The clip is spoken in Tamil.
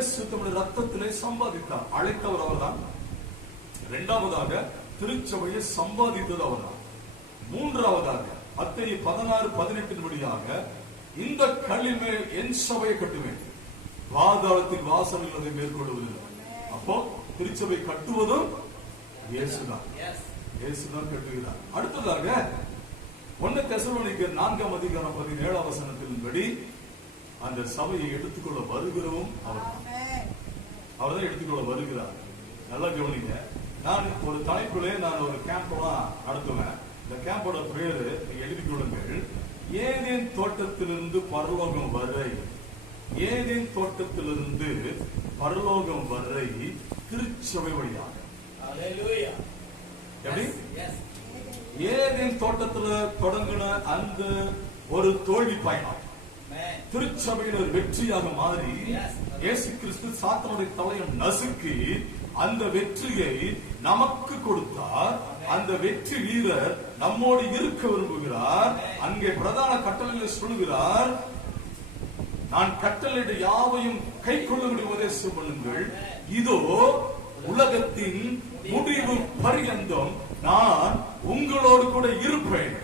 இயேசு தம்முடைய ரத்தத்திலே சம்பாதித்தார். அழைத்தவர் அவர்தான். இரண்டாவதாக திருச்சபையை சம்பாதித்தது அவர்தான். மூன்றாவதாக மத்தேயு 16:18 படியாக இந்த கல்லின்மேல் என் சபையை கட்டுவேன், பாதாளத்தின் வாசல்கள் அதை மேற்கொள்வதில்லை. அப்போ திருச்சபை கட்டுவதும் இயேசுதான். இயேசுதான் கட்டுகிறார். அடுத்ததாக 1 தெசலோனிக்கர் 4:17 அந்த சபையை எடுத்துக்கொள்ள வருகிறவும் அவர்தான் எடுத்துக்கொள்ள வருகிறார். நல்லா கவனிங்க. நான் ஒரு தலைப்பிலே நான் ஒரு கேம்ப்லாம் நடத்துவேன். இந்த கேம்போட பேரு எழுதி கொள்ளுங்கள். ஏதேன் தோட்டத்திலிருந்து பரலோகம் வரை, ஏதேன் தோட்டத்திலிருந்து பரலோகம் வரை திருச்சபை வழியாக. எப்படி? ஏதேன் தோட்டத்துல தொடங்கின அந்த ஒரு தோல்வி பயணம் திருச்சபையின் ஒரு வெற்றியாக மாறி இயேசு கிறிஸ்து சாத்தானுடைய தலையை நசுக்கி அந்த வெற்றியை நமக்கு கொடுத்தார். அந்த வெற்றி வீரர் நம்மோடு இருக்க விரும்புகிறார். அங்கே பிரதான கட்டளையில் சொல்கிறார், நான் கட்டளையிட யாவையும் கை கொள்ளும்படி உபதேசம் பண்ணுங்கள், இதோ உலகத்தின் முடிவு பரியந்தம் நான் உங்களோடு கூட இருப்பேன்.